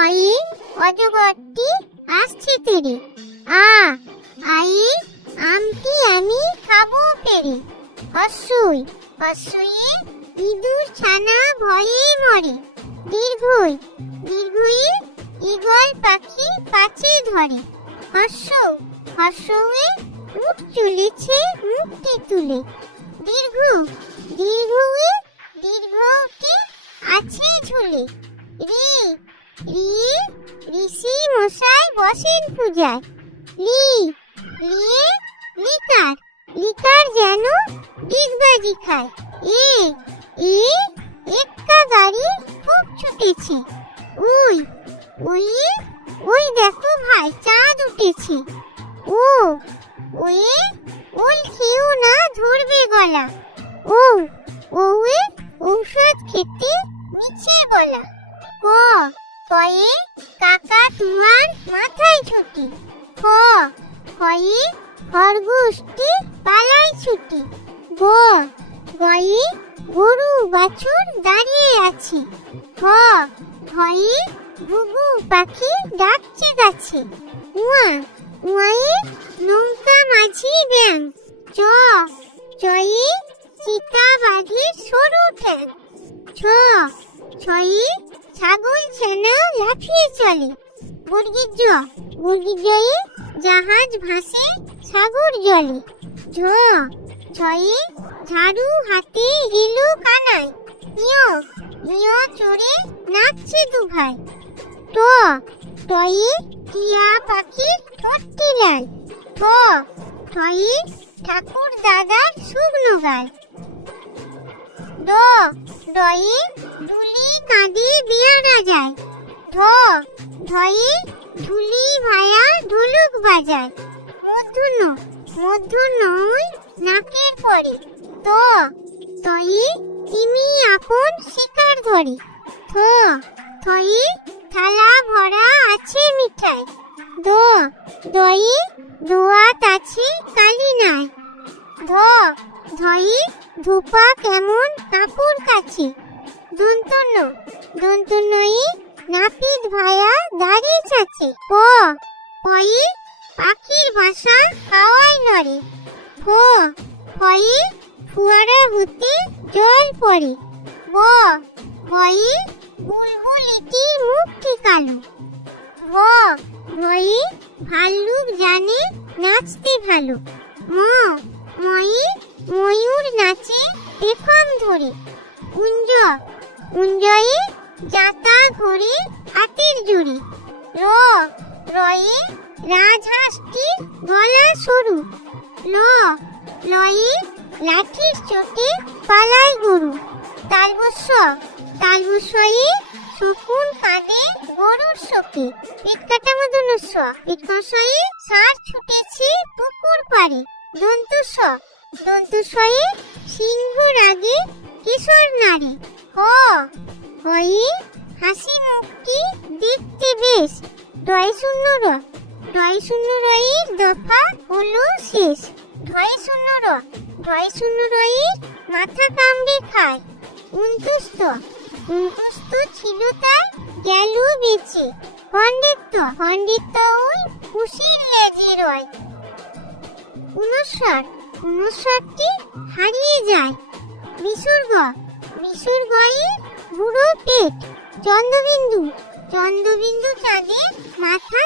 অই অজগরটি আসছে তেরে। আ আই আমটি আমি খাবো পেরে। হস্যই হস্যই ইঁদুর ছানা ভয়ে মরে। দীর্ঘই দীর্ঘই ঈগল পাখি পাছে ধরে। হর্ষ হর্ষই উট চলেছে মুখটি তুলে। দীর্ঘ দীর্ঘই দীর্ঘটি আছে ঝুলে। রি রি ঋষি মশাই বসেন পূজায়। লি লি লিকার লিকার যেন ডিগবাজি খায়। এ এ এক্কা গাড়ি খুব ছুটেছে। উই উই ওই দেখো ভাই চাঁদ উঠেছে। ও ওয়ে ওল খেও না ধরবে গলা। ও ওয়ে ঔষধ খেতে মিছে বলা। ক কয়ে কাকা তোমার মাথায় ছুটি। খ খয়ে খরগোশটি পালায় ছুটি। গ গয়ে গরু বাছুর দাঁড়িয়ে আছে। ঘ ঘয়ে ঘুঘু পাখি ডাকছে গাছে। উয়া উয়ায়ে নৌকা মাঝি ব্যাং। চ চয়ে চিতা বাঘের সরু ঠ্যাং। ছ ছয়ে ছাগল ছানা লাফিয়ে চলে। বর্গীর জ বর্গীর জয়ে জাহাজ ভাসে সাগর জলে। ঝ ঝয়ে ঝাড়ু হাতে হিলু কানায়। ইয় ইয় চড়ে নাচছে দু ভাই। ট টয়ে টিয়া পাখি ঠোঁটটি লাল। ঠ ঠয়ে ঠাকুর দাদার শুকনো গাল। ড ডয়ে ঢুলি কাঁদে বেয়ারা যায়। ঢ ঢয়ে ঢুলি ভায়া ঢোলক বাজায়। মূর্ধন্য মূর্ধন্যই নাকের পরে। ত তয়ে তিমি আপন শিকার ধরে। থ থয়ে থালা ভরা আছে মিঠাই। দ দয়ে দোয়াত আছে কালি নাই। ধ ধয়ে ধোপা কেমন কাপড় কাছে। দন্তন্য দন্তন্যই নাপিত ভায়া দাঁড়িয়ে আছে। প পয়ে পাখির বাসা হাওয়ায় নড়ে। ফ ফয়ে ফুয়ারা হতে জল পড়ে। ব ভয়ে বুলবুলিটি মুখটি কালো। ভ ভয়ে ভাল্লুক জানে নাচতে ভালো। ম ময়ে ময়ূর নাচে পেখম ধরে। কুঞ্জ কুঞ্জয়ে জাতা ঘোরে হাতের জুড়ি। র রয়ে রাজহাঁসটি গলা সরু। ল লয়ে লাঠির চোটে পালায় গরু। তালবস্য তালবস্যয়ে শকুন কাঁদে গরুর শোকে। পেটকাটা মদনস্য পেটকষয়ে ষাঁড় ছুটেছে পুকুর পাড়ে। দন্তস্য দন্তস্বয়ে সিংহ রাগে কিশোর নারে। হ হয়ে হাসি মুখটি দেখতে বেশ। ডয় শূন্য র ডয় শূন্য রয়ের দফা হলো শেষ। ঢয় শূন্য র ঢয় শূন্য রয়ের মাথা কামড়ে খায়। উন্তুস্ত উন্তুস্ত ছিল তার গেল বেঁচে। খণ্ডিত্ব খণ্ডিত্ব ওই খুশির লেজে রয়। উনস্বর উনস্বরটি হারিয়ে যায়। বিসর্গ বিসর্গয়ে বুড়ো পেট। চন্দ্রবিন্দু চন্দ্রবিন্দু চাঁদে মাথা